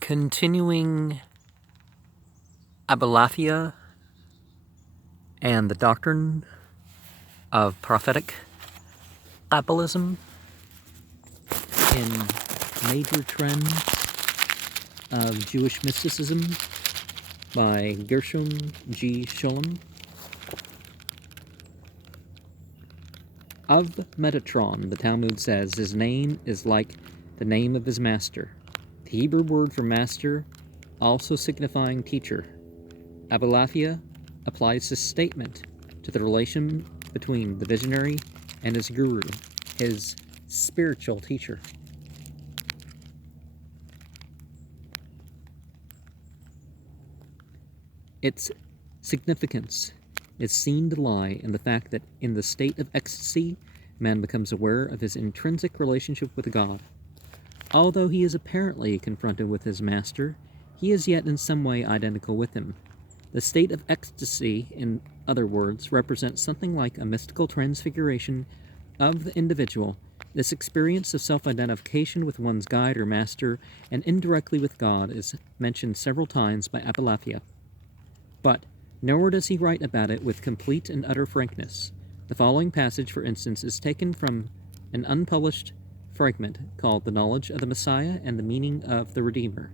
Continuing Abulafia and the Doctrine of Prophetic Kabbalism in Major Trends of Jewish Mysticism by Gershom G. Scholem. Of Metatron, the Talmud says, his name is like the name of his master. The Hebrew word for master, also signifying teacher. Abulafia applies this statement to the relation between the visionary and his guru, his spiritual teacher. Its significance is seen to lie in the fact that in the state of ecstasy, man becomes aware of his intrinsic relationship with God. Although he is apparently confronted with his master, he is yet in some way identical with him. The state of ecstasy, in other words, represents something like a mystical transfiguration of the individual. This experience of self-identification with one's guide or master, and indirectly with God, is mentioned several times by Abulafia. But nowhere does he write about it with complete and utter frankness. The following passage, for instance, is taken from an unpublished fragment called The Knowledge of the Messiah and the Meaning of the Redeemer.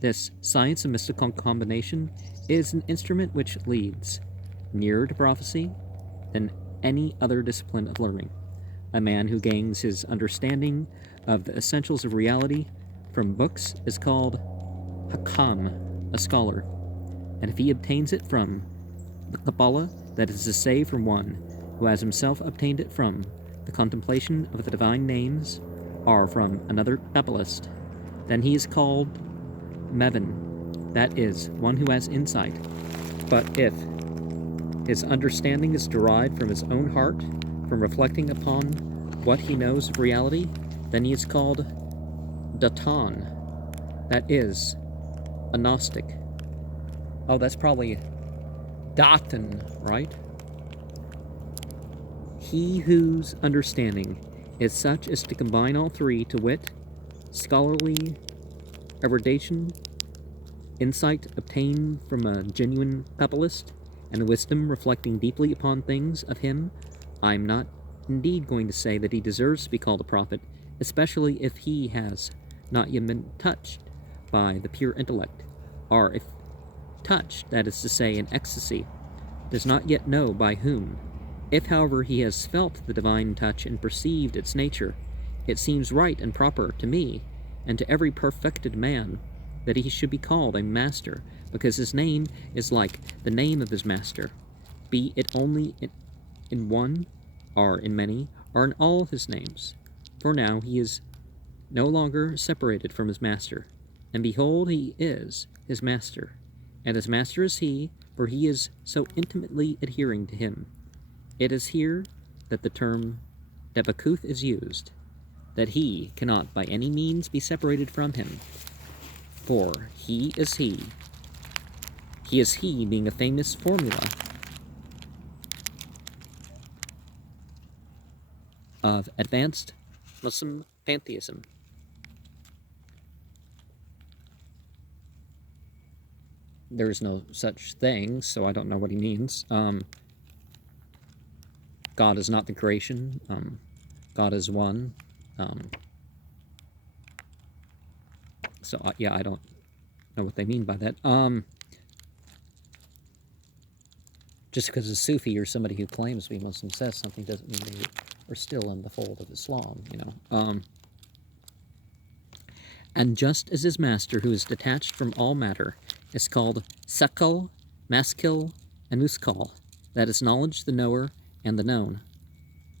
This science of mystical combination is an instrument which leads nearer to prophecy than any other discipline of learning. A man who gains his understanding of the essentials of reality from books is called Hakam, a scholar, and if he obtains it from the Kabbalah, that is to say from one who has himself obtained it from the contemplation of the divine names, or from another Kabbalist, then he is called Mevin, that is, one who has insight. But if his understanding is derived from his own heart, from reflecting upon what he knows of reality, then he is called Datan, that is, a Gnostic. Oh, that's probably Datan, right? He whose understanding is such as to combine all three, to wit, scholarly erudition, insight obtained from a genuine Kabbalist, and wisdom reflecting deeply upon things of him, I am not indeed going to say that he deserves to be called a prophet, especially if he has not yet been touched by the pure intellect, or if touched, that is to say, in ecstasy, does not yet know by whom. If, however, he has felt the divine touch and perceived its nature, it seems right and proper to me, and to every perfected man, that he should be called a master, because his name is like the name of his master, be it only in one, or in many, or in all his names. For now he is no longer separated from his master, and behold, he is his master, and his master is he, for he is so intimately adhering to him. It is here that the term Debakuth is used, that he cannot by any means be separated from him, for he is he. He is he being a famous formula of advanced Muslim pantheism. There's no such thing, so I don't know what he means. God is not the creation. God is one. Yeah, I don't know what they mean by that. Just because a Sufi or somebody who claims to be Muslim says something doesn't mean they are still in the fold of Islam, you know. And just as his master, who is detached from all matter, is called Sakal, Maskil, and Muskal, that is knowledge, the knower, and the known,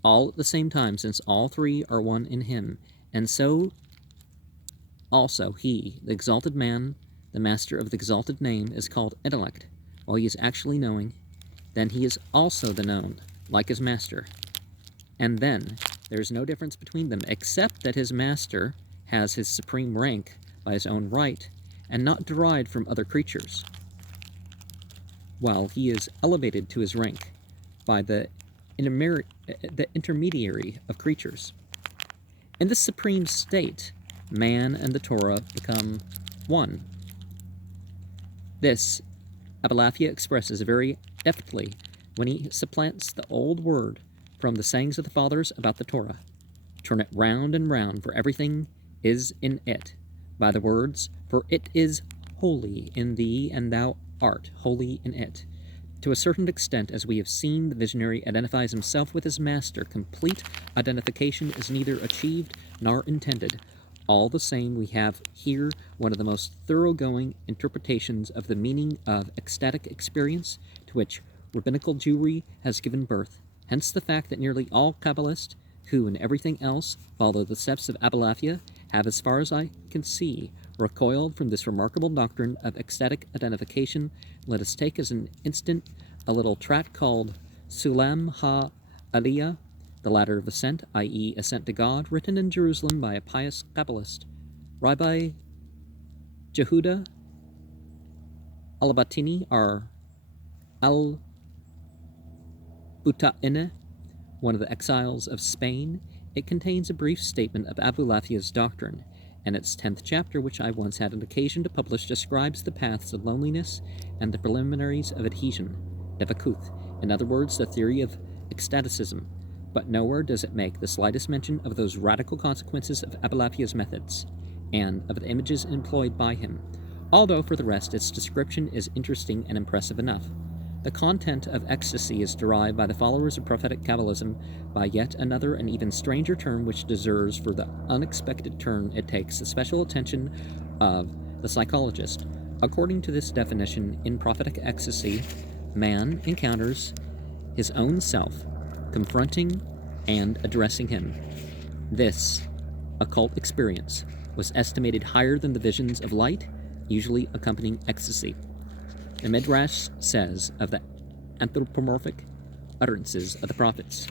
all at the same time, since all three are one in him, and so also he, the exalted man, the master of the exalted name, is called intellect, while he is actually knowing, then he is also the known, like his master. And then there is no difference between them, except that his master has his supreme rank by his own right, and not derived from other creatures, while he is elevated to his rank by the intermediary of creatures. In this supreme state, man and the Torah become one. This Abulafia expresses very deftly when he supplants the old word from the sayings of the fathers about the Torah. Turn it round and round, for everything is in it, by the words, for it is holy in thee, and thou art holy in it. To a certain extent, as we have seen, the visionary identifies himself with his master. Complete identification is neither achieved nor intended. All the same, we have here one of the most thoroughgoing interpretations of the meaning of ecstatic experience to which rabbinical Jewry has given birth. Hence the fact that nearly all Kabbalists, who in everything else follow the steps of Abulafia, have, as far as I can see, recoiled from this remarkable doctrine of ecstatic identification. Let us take as an instant a little tract called Scholem ha-Aliyah, the ladder of ascent, i.e., ascent to God, written in Jerusalem by a pious Kabbalist, Rabbi Jehuda Alabatini, or Al-Buta'ineh, one of the exiles of Spain. It contains a brief statement of Abulafia's doctrine, and its 10th chapter, which I once had an occasion to publish, describes the paths of loneliness and the preliminaries of adhesion, devakuth, in other words, the theory of ecstaticism, but nowhere does it make the slightest mention of those radical consequences of Abulafia's methods, and of the images employed by him, although for the rest its description is interesting and impressive enough. The content of ecstasy is derived by the followers of Prophetic Kabbalism by yet another and even stranger term which deserves, for the unexpected turn it takes, the special attention of the psychologist. According to this definition, in prophetic ecstasy, man encounters his own self, confronting and addressing him. This occult experience was estimated higher than the visions of light, usually accompanying ecstasy. The Midrash says of the anthropomorphic utterances of the prophets,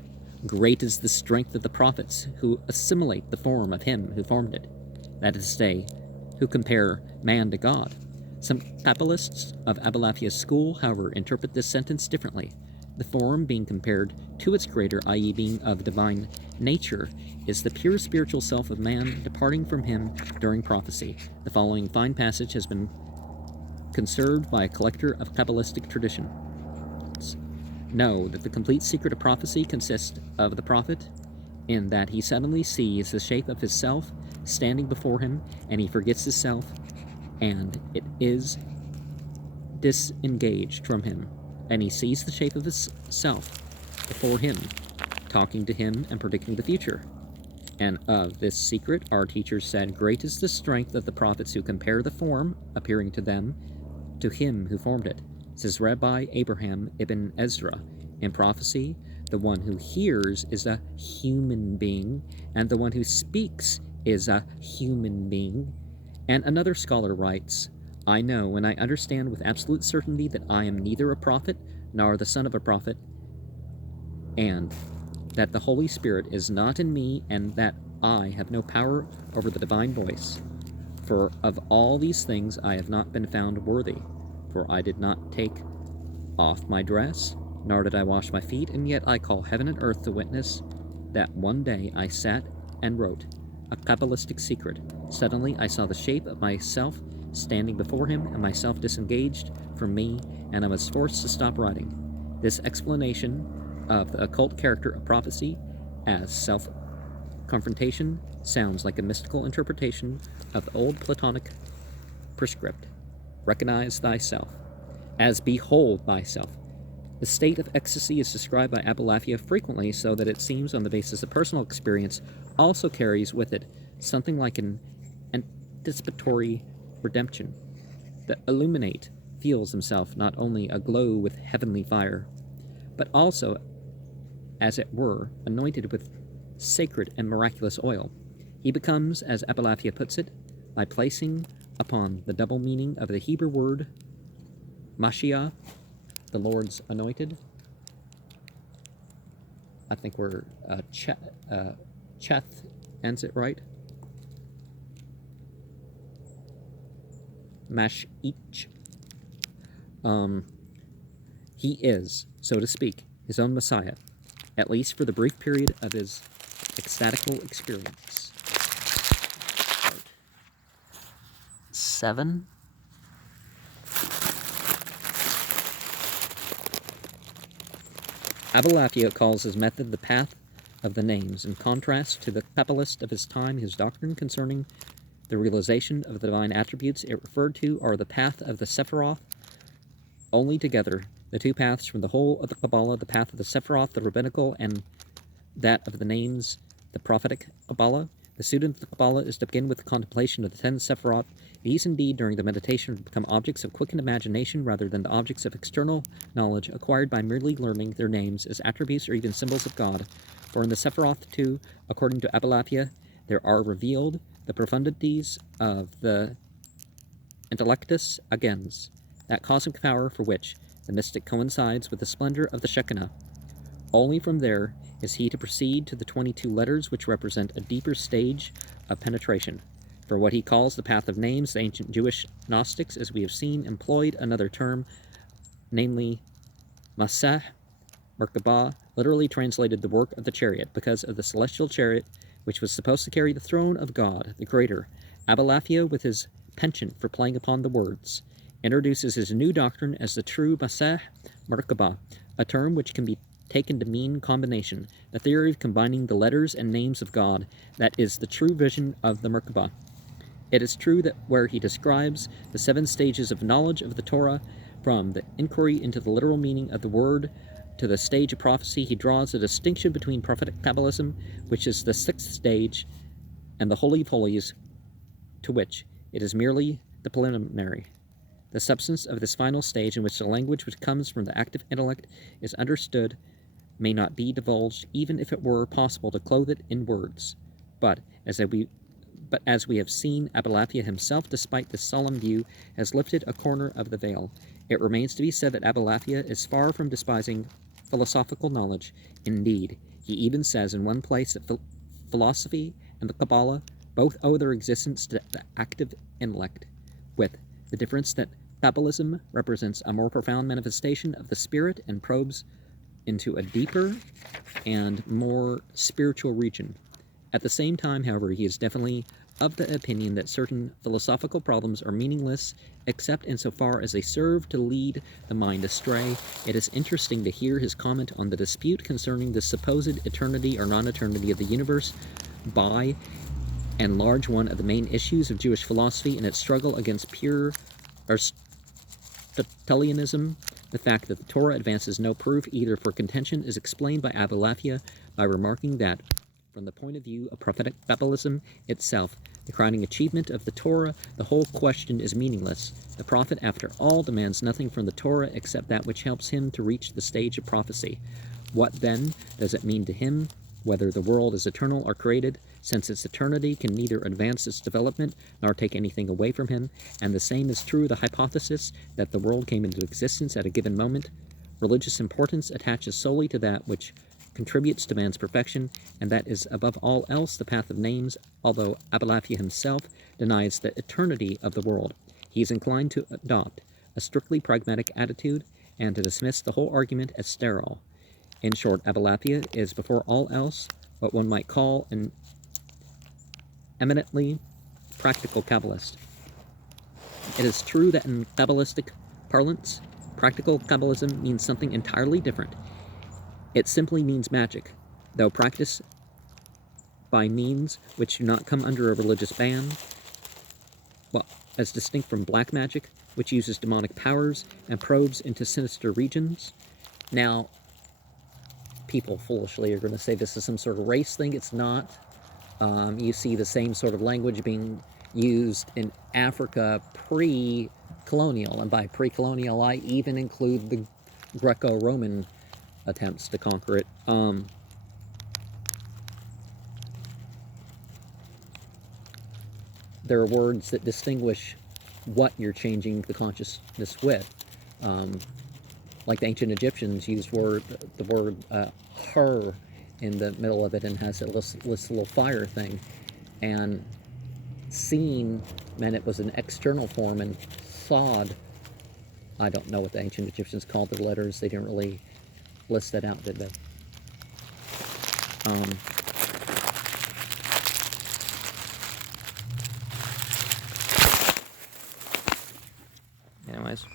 great is the strength of the prophets who assimilate the form of him who formed it, that is to say, who compare man to God. Some Kabbalists of Abulafia's school, however, interpret this sentence differently. The form being compared to its creator, i.e., being of divine nature, is the pure spiritual self of man departing from him during prophecy. The following fine passage has been conserved by a collector of Kabbalistic tradition. Know that the complete secret of prophecy consists of the prophet, in that he suddenly sees the shape of his self standing before him, and he forgets his self, and it is disengaged from him, and he sees the shape of his self before him, talking to him and predicting the future. And of this secret our teachers said, great is the strength of the prophets who compare the form appearing to them to him who formed it. Says Rabbi Abraham ibn Ezra, in prophecy, the one who hears is a human being, and the one who speaks is a human being. And another scholar writes, I know and I understand with absolute certainty that I am neither a prophet nor the son of a prophet, and that the Holy Spirit is not in me, and that I have no power over the divine voice. For of all these things I have not been found worthy, for I did not take off my dress, nor did I wash my feet, and yet I call heaven and earth to witness that one day I sat and wrote a Kabbalistic secret. Suddenly I saw the shape of myself standing before him, and myself disengaged from me, and I was forced to stop writing. This explanation of the occult character of prophecy as self-confrontation sounds like a mystical interpretation of the old Platonic prescript, recognize thyself, as behold thyself. The state of ecstasy is described by Abulafia frequently, so that it seems, on the basis of personal experience, also carries with it something like an anticipatory redemption. The illuminate feels himself not only aglow with heavenly fire, but also, as it were, anointed with sacred and miraculous oil. He becomes, as Abulafia puts it, by placing upon the double meaning of the Hebrew word Mashiach, the Lord's anointed. I think we're Cheth ends it right. Mashich. He is, so to speak, his own Messiah, at least for the brief period of his ecstatical experience. 7. Abulafia calls his method the path of the names, in contrast to the Kabbalist of his time, whose doctrine concerning the realization of the divine attributes it referred to are the path of the Sephiroth. Only together, the two paths from the whole of the Kabbalah, the path of the Sephiroth, the rabbinical, and that of the names, the prophetic Kabbalah. The student of the Kabbalah is to begin with the contemplation of the 10 Sephiroth. These indeed, during the meditation, become objects of quickened imagination rather than the objects of external knowledge acquired by merely learning their names as attributes or even symbols of God. For in the Sephiroth, too, according to Abulafia, there are revealed the profundities of the intellectus agens, that cosmic power for which the mystic coincides with the splendor of the Shekinah. Only from there is he to proceed to the 22 letters which represent a deeper stage of penetration. For what he calls the path of names, the ancient Jewish Gnostics, as we have seen, employed another term, namely Maseh Merkabah, literally translated the work of the chariot, because of the celestial chariot which was supposed to carry the throne of God, the Greater. Abulafia, with his penchant for playing upon the words, introduces his new doctrine as the true Maseh Merkabah, a term which can be taken to mean combination, the theory of combining the letters and names of God, that is the true vision of the Merkabah. It is true that where he describes the 7 stages of knowledge of the Torah, from the inquiry into the literal meaning of the word to the stage of prophecy, he draws a distinction between Prophetic Kabbalism, which is the 6th stage, and the Holy of Holies, to which it is merely the preliminary. The substance of this final stage, in which the language which comes from the active intellect is understood, may not be divulged, even if it were possible to clothe it in words. But as we have seen, Abulafia himself, despite this solemn view, has lifted a corner of the veil. It remains to be said that Abulafia is far from despising philosophical knowledge. Indeed, he even says in one place that philosophy and the Kabbalah both owe their existence to the active intellect, with the difference that Kabbalism represents a more profound manifestation of the spirit and probes into a deeper and more spiritual region. At the same time, however, he is definitely of the opinion that certain philosophical problems are meaningless except insofar as they serve to lead the mind astray. It is interesting to hear his comment on the dispute concerning the supposed eternity or non-eternity of the universe, by and large one of the main issues of Jewish philosophy in its struggle against pure Aristotelianism. The fact that the Torah advances no proof either for contention is explained by Abulafia by remarking that, from the point of view of Prophetic Kabbalism itself, the crowning achievement of the Torah, the whole question is meaningless. The prophet, after all, demands nothing from the Torah except that which helps him to reach the stage of prophecy. What, then, does it mean to him whether the world is eternal or created, since its eternity can neither advance its development nor take anything away from him? And the same is true of the hypothesis that the world came into existence at a given moment. Religious importance attaches solely to that which contributes to man's perfection, and that is above all else the path of names, although Abulafia himself denies the eternity of the world. He is inclined to adopt a strictly pragmatic attitude and to dismiss the whole argument as sterile. In short, Abulafia is before all else what one might call an eminently practical Kabbalist. It is true that in Kabbalistic parlance, practical Kabbalism means something entirely different. It simply means magic, though practiced by means which do not come under a religious ban, well, as distinct from black magic, which uses demonic powers and probes into sinister regions. Now, people foolishly are going to say this is some sort of race thing. It's not. You see the same sort of language being used in Africa pre-colonial, and by pre-colonial I even include the Greco-Roman attempts to conquer it. There are words that distinguish what you're changing the consciousness with. Like the ancient Egyptians used the word her in the middle of it, and has this little fire thing. And seen meant it was an external form, and sod, I don't know what the ancient Egyptians called the letters. They didn't really list that out, did they? Anyways.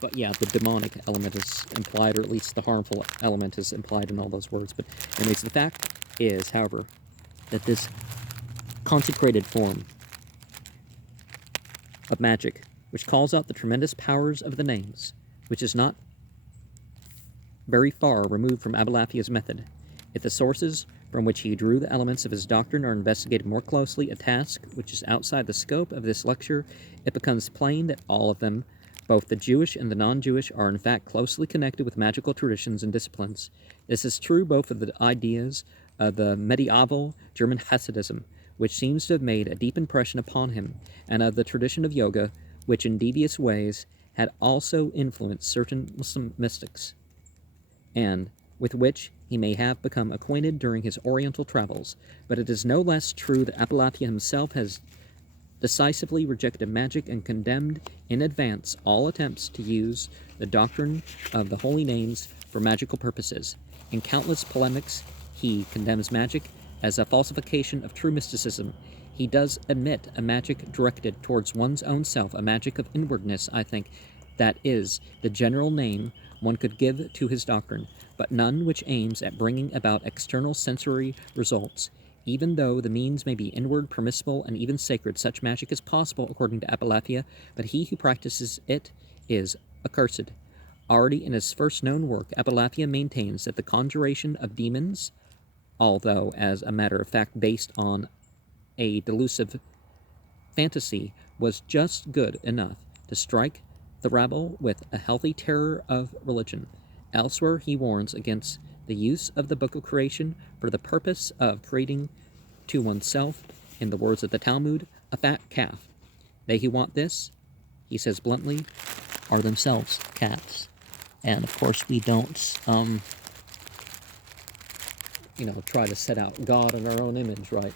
But yeah, the demonic element is implied, or at least the harmful element is implied in all those words. But anyways, the fact is, however, that this consecrated form of magic, which calls out the tremendous powers of the names, which is not very far removed from Abulafia's method, if the sources from which he drew the elements of his doctrine are investigated more closely, a task which is outside the scope of this lecture, it becomes plain that all of them, both the Jewish and the non-Jewish, are in fact closely connected with magical traditions and disciplines. This is true both of the ideas of the medieval German Hasidism, which seems to have made a deep impression upon him, and of the tradition of yoga, which in devious ways had also influenced certain Muslim mystics, and with which he may have become acquainted during his Oriental travels. But it is no less true that Abulafia himself has decisively rejected magic and condemned in advance all attempts to use the doctrine of the holy names for magical purposes. In countless polemics, he condemns magic as a falsification of true mysticism. He does admit a magic directed towards one's own self, a magic of inwardness, I think, that is the general name one could give to his doctrine, but none which aims at bringing about external sensory results. Even though the means may be inward, permissible, and even sacred, such magic is possible, according to Abulafia, but he who practices it is accursed. Already in his first known work, Abulafia maintains that the conjuration of demons, although as a matter of fact based on a delusive fantasy, was just good enough to strike the rabble with a healthy terror of religion. Elsewhere, he warns against the use of the Book of Creation for the purpose of creating to oneself, in the words of the Talmud, a fat calf. They who want this, he says bluntly, are themselves cats. And of course, we don't, try to set out God in our own image, right?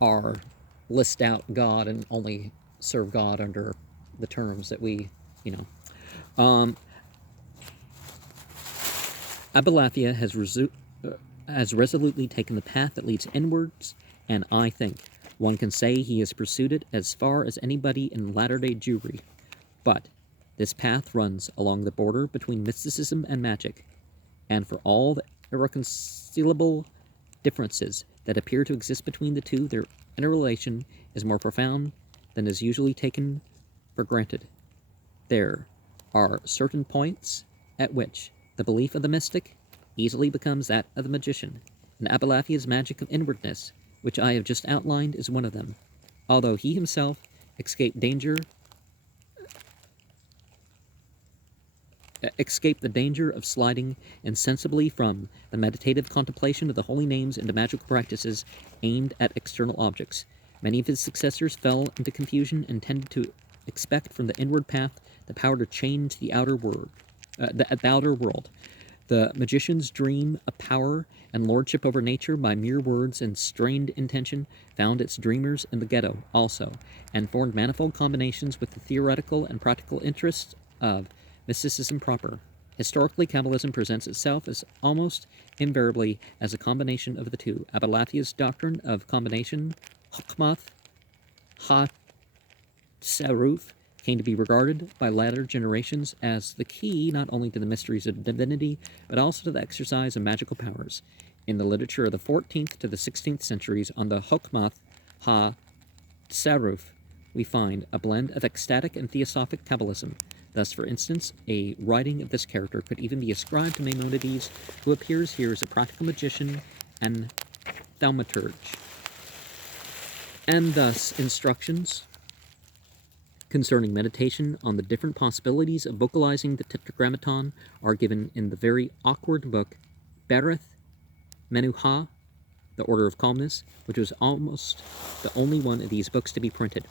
Or list out God and only serve God under the terms that we, Abulafia has resolutely taken the path that leads inwards, and I think one can say he has pursued it as far as anybody in latter-day Jewry. But this path runs along the border between mysticism and magic, and for all the irreconcilable differences that appear to exist between the two, their interrelation is more profound than is usually taken for granted. There are certain points at which the belief of the mystic easily becomes that of the magician, and Abulafia's magic of inwardness, which I have just outlined, is one of them. Although he himself escaped the danger of sliding insensibly from the meditative contemplation of the holy names into magical practices aimed at external objects. Many of his successors fell into confusion and tended to expect from the inward path the power to change the outer world. The magician's dream of power and lordship over nature by mere words and strained intention found its dreamers in the ghetto also, and formed manifold combinations with the theoretical and practical interests of mysticism proper. Historically, Kabbalism presents itself as almost invariably as a combination of the two. Abulafia's doctrine of combination, Hokmath Ha-Saruf, came to be regarded by latter generations as the key not only to the mysteries of divinity, but also to the exercise of magical powers. In the literature of the 14th to the 16th centuries on the Hokmath Ha-Saruf, we find a blend of ecstatic and theosophic Kabbalism. Thus, for instance, a writing of this character could even be ascribed to Maimonides, who appears here as a practical magician and thaumaturge. And thus, instructions concerning meditation on the different possibilities of vocalizing the tetragrammaton are given in the very awkward book Bereth Menuha, The Order of Calmness, which was almost the only one of these books to be printed.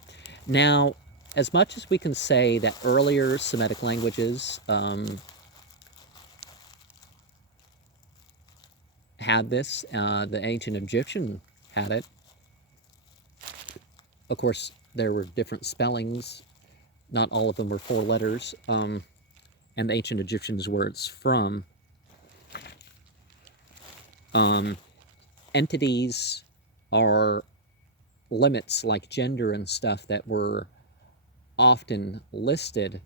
Now, as much as we can say that earlier Semitic languages had this, the ancient Egyptian had it. Of course, there were different spellings. Not all of them were 4 letters. And the ancient Egyptians, where it's from, entities are limits like gender and stuff that were often listed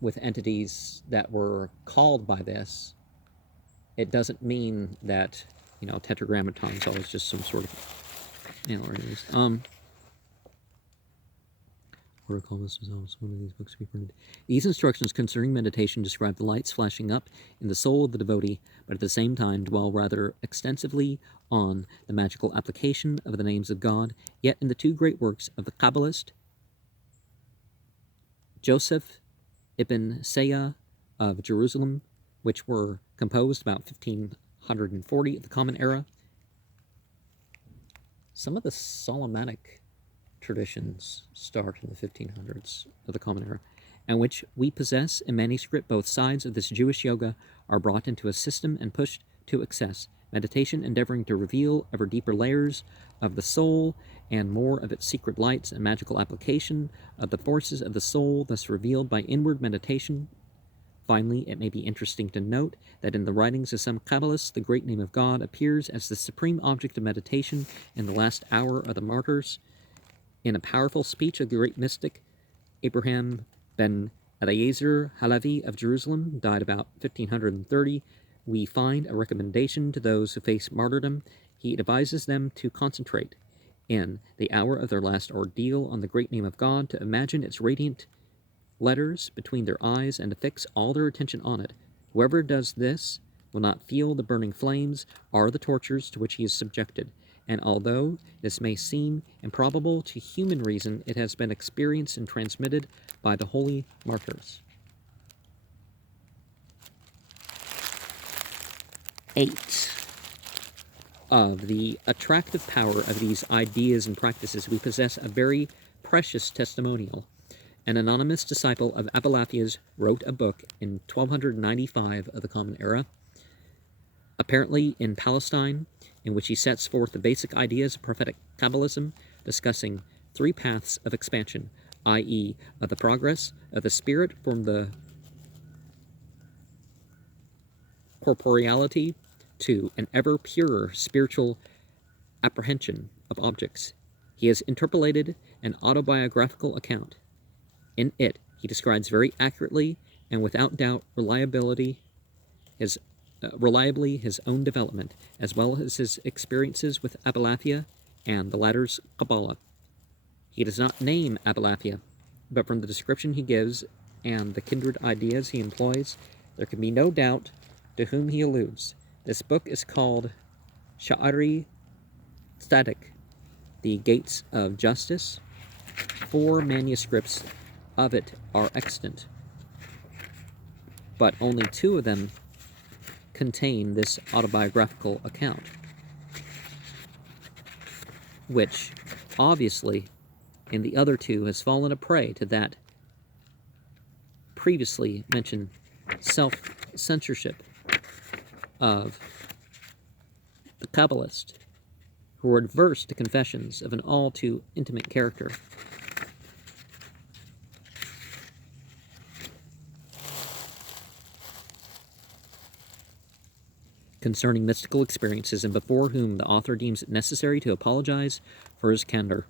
with entities that were called by this. It doesn't mean that, tetragrammaton is always just some sort of, protocol. This was always one of these books to be printed. These instructions concerning meditation describe the lights flashing up in the soul of the devotee, but at the same time dwell rather extensively on the magical application of the names of God. Yet in the two great works of the Kabbalist, Joseph ibn Sayah of Jerusalem, which were composed about 1540 of the Common Era, some of the Solomonic traditions start in the 1500s of the Common Era, and which we possess in manuscript. Both sides of this Jewish yoga are brought into a system and pushed to excess. Meditation endeavoring to reveal ever deeper layers of the soul and more of its secret lights, and magical application of the forces of the soul thus revealed by inward meditation. Finally, it may be interesting to note that in the writings of some Kabbalists, the great name of God appears as the supreme object of meditation in the last hour of the martyrs. In a powerful speech of the great mystic Abraham ben Eliezer Halevi of Jerusalem, died about 1530, we find a recommendation to those who face martyrdom. He advises them to concentrate, in the hour of their last ordeal, on the great name of God, to imagine its radiant letters between their eyes, and to fix all their attention on it. Whoever does this will not feel the burning flames or the tortures to which he is subjected. And although this may seem improbable to human reason, it has been experienced and transmitted by the holy martyrs. 8. Of the attractive power of these ideas and practices, we possess a very precious testimonial. An anonymous disciple of Abulafia's wrote a book in 1295 of the Common Era, apparently in Palestine, in which he sets forth the basic ideas of prophetic Kabbalism, discussing 3 paths of expansion, i.e., of the progress of the spirit from the corporeality to an ever purer spiritual apprehension of objects. He has interpolated an autobiographical account. In it, he describes very accurately and without doubt reliably his own development, as well as his experiences with Abulafia and the latter's Kabbalah. He does not name Abulafia, but from the description he gives and the kindred ideas he employs, there can be no doubt to whom he alludes. This book is called Sha'ari Static, the Gates of Justice. 4 manuscripts of it are extant, but only 2 of them contain this autobiographical account, which obviously in the other 2 has fallen a prey to that previously mentioned self-censorship of the Kabbalists, who are adverse to confessions of an all too intimate character. Concerning mystical experiences, and before whom the author deems it necessary to apologize for his candor.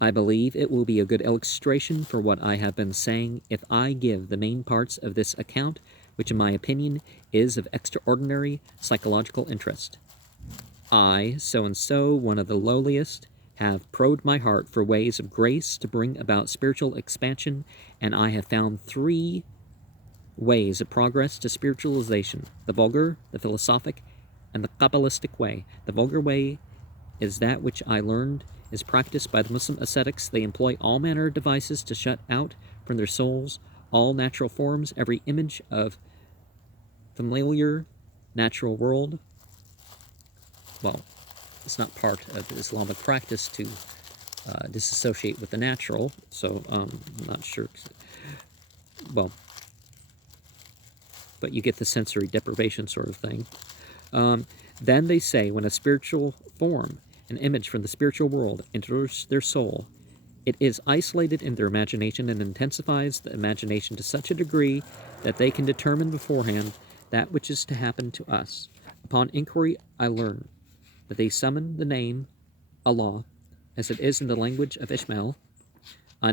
I believe it will be a good illustration for what I have been saying if I give the main parts of this account, which in my opinion is of extraordinary psychological interest. I, so-and-so, one of the lowliest, have probed my heart for ways of grace to bring about spiritual expansion, and I have found 3 ways of progress to spiritualization: the vulgar, the philosophic, and the Kabbalistic way. The vulgar way is that which I learned is practiced by the Muslim ascetics. They employ all manner of devices to shut out from their souls all natural forms, every image of familiar natural world. Well, it's not part of Islamic practice to disassociate with the natural, so I'm not sure. Well, but you get the sensory deprivation sort of thing. Then they say, when a spiritual form, an image from the spiritual world, enters their soul, it is isolated in their imagination and intensifies the imagination to such a degree that they can determine beforehand that which is to happen to us. Upon inquiry, I learned that they summon the name Allah, as it is in the language of Ishmael. I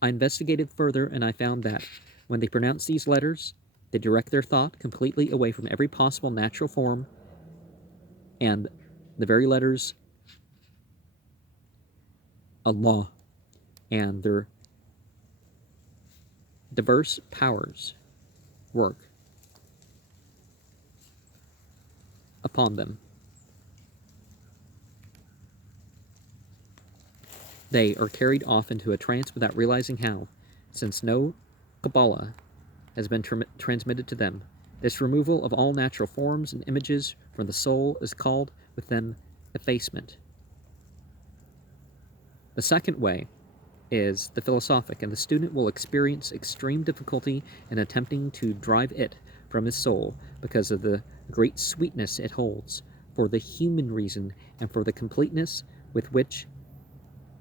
investigated further, and I found that when they pronounce these letters, they direct their thought completely away from every possible natural form, and the very letters Allah and their diverse powers work upon them. They are carried off into a trance without realizing how, since no Kabbalah has been transmitted to them. This removal of all natural forms and images from the soul is called with them effacement. The second way is the philosophic, and the student will experience extreme difficulty in attempting to drive it from his soul because of the great sweetness it holds for the human reason and for the completeness with which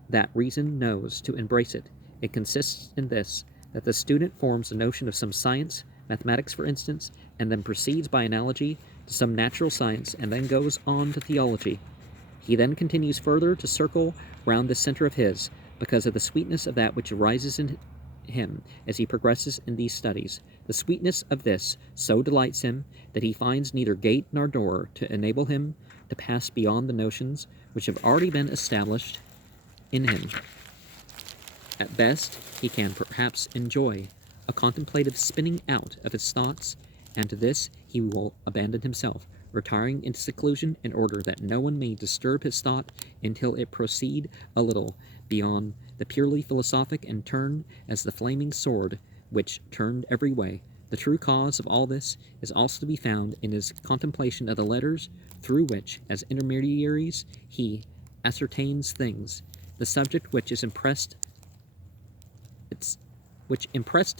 that reason knows to embrace it. It consists in this, that the student forms a notion of some science, mathematics for instance, and then proceeds by analogy to some natural science, and then goes on to theology. He then continues further to circle round this center of his, because of the sweetness of that which arises in him as he progresses in these studies. The sweetness of this so delights him that he finds neither gate nor door to enable him to pass beyond the notions which have already been established in him. At best, he can perhaps enjoy a contemplative spinning out of his thoughts, and to this he will abandon himself, retiring into seclusion in order that no one may disturb his thought until it proceed a little beyond the purely philosophic and turn as the flaming sword which turned every way. The true cause of all this is also to be found in his contemplation of the letters through which, as intermediaries, he ascertains things. The subject which impressed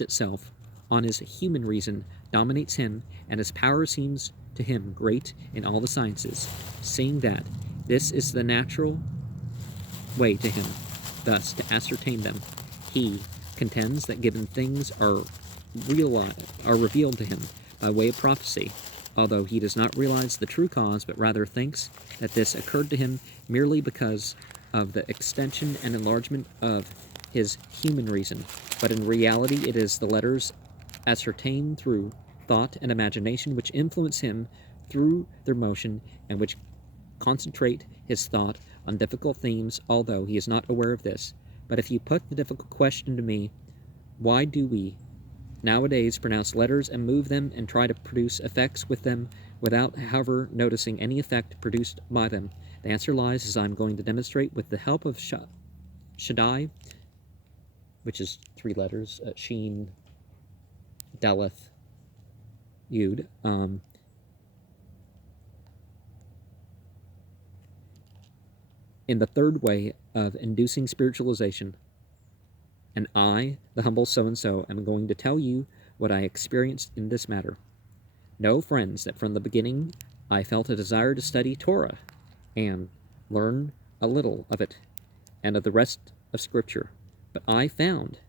itself on his human reason dominates him, and his power seems to him great in all the sciences, seeing that this is the natural way to him thus to ascertain them. He contends that given things are revealed to him by way of prophecy, although he does not realize the true cause, but rather thinks that this occurred to him merely because of the extension and enlargement of his human reason. But in reality it is the letters ascertained through thought and imagination which influence him through their motion, and which concentrate his thought on difficult themes, although he is not aware of this. But if you put the difficult question to me, why do we nowadays pronounce letters and move them and try to produce effects with them without, however, noticing any effect produced by them? The answer lies, as I'm going to demonstrate, with the help of Shaddai, which is 3 letters, Sheen, Daleth, Yud. In the third way of inducing spiritualization, and I, the humble so-and-so, am going to tell you what I experienced in this matter. Know, friends, that from the beginning I felt a desire to study Torah and learn a little of it and of the rest of Scripture, but I found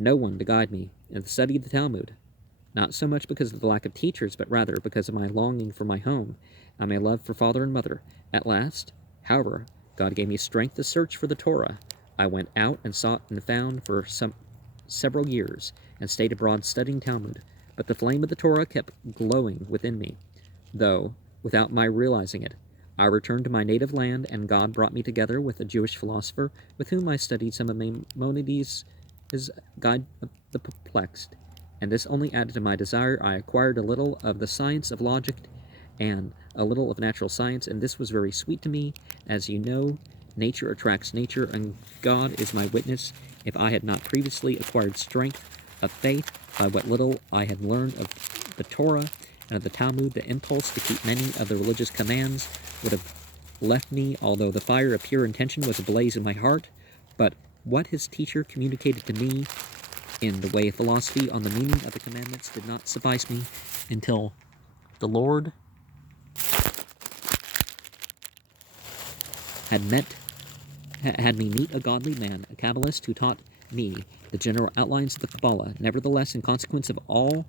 no one to guide me in the study of the Talmud, not so much because of the lack of teachers, but rather because of my longing for my home and my love for father and mother. At last, however, God gave me strength to search for the Torah. I went out and sought and found for several years, and stayed abroad studying Talmud. But the flame of the Torah kept glowing within me, though without my realizing it. I returned to my native land, and God brought me together with a Jewish philosopher with whom I studied some of Maimonides' Guide of the Perplexed, and this only added to my desire. I acquired a little of the science of logic and a little of natural science, and this was very sweet to me. As you know, nature attracts nature, and God is my witness. If I had not previously acquired strength of faith by what little I had learned of the Torah and of the Talmud, the impulse to keep many of the religious commands would have left me, although the fire of pure intention was ablaze in my heart. But what his teacher communicated to me in the way of philosophy on the meaning of the commandments did not suffice me until the Lord had me meet a godly man, a Kabbalist, who taught me the general outlines of the Kabbalah. Nevertheless, in consequence of all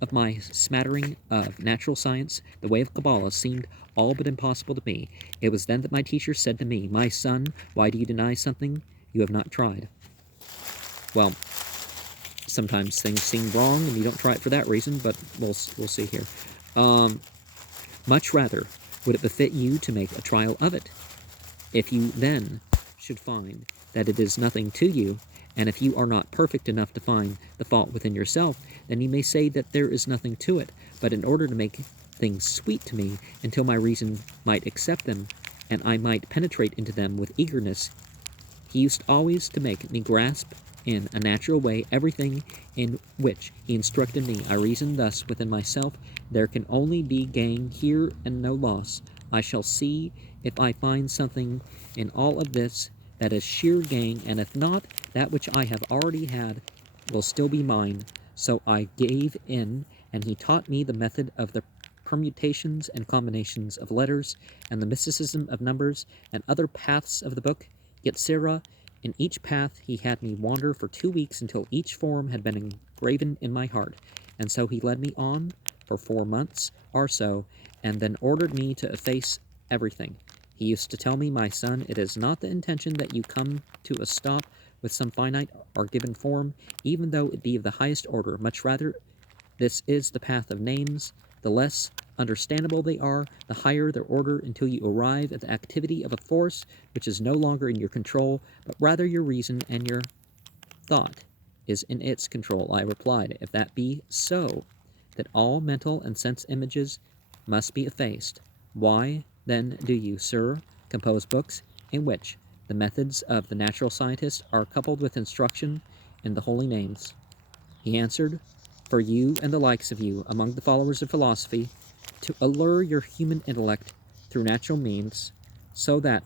of my smattering of natural science, the way of Kabbalah, seemed all but impossible to me. It was then that my teacher said to me, "My son, why do you deny something you have not tried?" Well, sometimes things seem wrong and you don't try it for that reason, but we'll see here. Much rather would it befit you to make a trial of it. If you then should find that it is nothing to you, and if you are not perfect enough to find the fault within yourself, then you may say that there is nothing to it. But in order to make things sweet to me, until my reason might accept them, and I might penetrate into them with eagerness, he used always to make me grasp in a natural way everything in which he instructed me. I reasoned thus within myself: there can only be gain here and no loss. I shall see if I find something in all of this that is sheer gain, and if not, that which I have already had will still be mine. So I gave in, and he taught me the method of the permutations and combinations of letters, and the mysticism of numbers, and other paths of the book. Yet Sarah, in each path he had me wander for 2 weeks until each form had been engraven in my heart. And so he led me on for 4 months or so, and then ordered me to efface everything. He used to tell me, "My son, it is not the intention that you come to a stop with some finite or given form, even though it be of the highest order. Much rather, this is the path of names. The less understandable they are, the higher their order, until you arrive at the activity of a force which is no longer in your control, but rather your reason, and your thought is in its control." I replied, "If that be so, that all mental and sense images must be effaced, why then do you, sir, compose books in which the methods of the natural scientist are coupled with instruction in the holy names?" He answered, "For you and the likes of you among the followers of philosophy, to allure your human intellect through natural means, so that